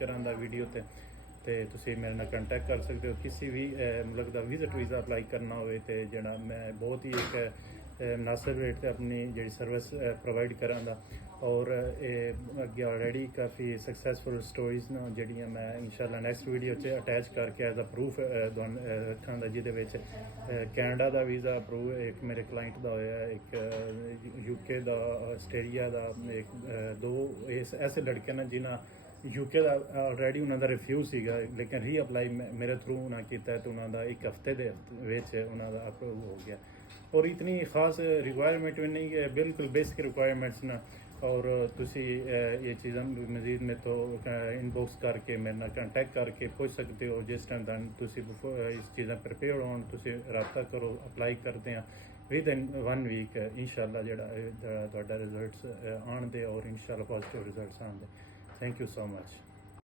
ਕਰਨ ਦਾ ਵੀਡੀਓ ਤੇ ਤੁਸੀਂ ਮੇਰੇ ਨਾਲ ਕੰਟੈਕਟ ਕਰ ਸਕਦੇ ਹੋ। ਕਿਸੇ ਵੀ ਮੁਲਕ ਦਾ ਵਿਜ਼ਿਟ ਵੀਜ਼ਾ ਅਪਲਾਈ ਕਰਨਾ ਹੋਵੇ ਤੇ ਜਿਹੜਾ ਮੈਂ ਬਹੁਤ ਹੀ ਇੱਕ ਮੁਨਾਸਿਬ ਰੇਟ ਤੇ ਆਪਣੀ ਜਿਹੜੀ ਸਰਵਿਸ ਪ੍ਰੋਵਾਈਡ ਕਰਾਂਗਾ। ਔਰ ਇਹ ਅੱਗੇ ਆਲਰੇਡੀ ਕਾਫੀ ਸਕਸੈਸਫੁਲ ਸਟੋਰੀਜ਼ ਨੇ ਜਿਹੜੀਆਂ ਮੈਂ ਇਨਸ਼ਾਅੱਲਾ ਨੈਕਸਟ ਵੀਡੀਓ 'ਚ ਅਟੈਚ ਕਰਕੇ ਐਜ਼ ਅ ਪ੍ਰੂਫ ਰੱਖਾਂਗਾ, ਜਿਹਦੇ ਵਿੱਚ ਕੈਨੇਡਾ ਦਾ ਵੀਜ਼ਾ ਅਪਰੂਵ ਇੱਕ ਮੇਰੇ ਕਲਾਇੰਟ ਦਾ ਹੋਇਆ, ਇੱਕ ਯੂਕੇ ਦਾ, ਆਸਟ੍ਰੇਲੀਆ ਦਾ, ਇੱਕ ਦੋ ਐਸੇ ਲੜਕੇ ਨੇ ਜਿਨ੍ਹਾਂ ਯੂਕੇ ਦਾ ਆਲਰੇਡੀ ਉਹਨਾਂ ਦਾ ਰਿਫਿਊਜ਼ ਸੀਗਾ, ਲੇਕਿਨ ਰੀ ਅਪਲਾਈ ਮੇਰੇ ਥਰੂ ਉਹਨਾਂ ਕੀਤਾ ਤੇ ਉਹਨਾਂ ਦਾ ਇੱਕ ਹਫਤੇ ਦੇ ਵਿੱਚ ਉਹਨਾਂ ਦਾ ਅਪਰੂਵ ਹੋ ਗਿਆ। ਔਰ ਇਤਨੀ ਖਾਸ ਰਿਕੁਆਇਰਮੈਂਟ ਵੀ ਨਹੀਂ ਹੈ, ਬਿਲਕੁਲ ਬੇਸਿਕ ਰਿਕੁਆਇਰਮੈਂਟਸ ਨੇ। ਔਰ ਤੁਸੀਂ ਇਹ ਚੀਜ਼ਾਂ ਮਜ਼ੀਦ ਮੇਰੇ ਤੋਂ ਇਨਬॉक्स ਕਰਕੇ ਮੇਰੇ ਨਾਲ ਕੰਟੈਕਟ ਕਰਕੇ ਪੁੱਛ ਸਕਦੇ ਹੋ। ਜਿਸ ਟਾਈਮ ਤੱਕ ਤੁਸੀਂ ਇਸ ਚੀਜ਼ਾਂ ਪ੍ਰਿਪੇਅਰ ਹੋਣ ਤੁਸੀਂ ਰਾਬਤਾ ਕਰੋ, ਅਪਲਾਈ ਕਰਦੇ ਆ ਵਿਦਨ 1 ਵੀਕ ਇਨਸ਼ਾਅੱਲਾ ਜਿਹੜਾ ਤੁਹਾਡਾ ਰਿਜ਼ਲਟਸ ਆਉਣ ਦੇ ਔਰ ਇਨਸ਼ਾਅੱਲਾ ਪੋਜ਼ਿਟਿਵ ਰਿਜ਼ਲਟਸ ਆਉਣ ਦੇ। Thank you so much.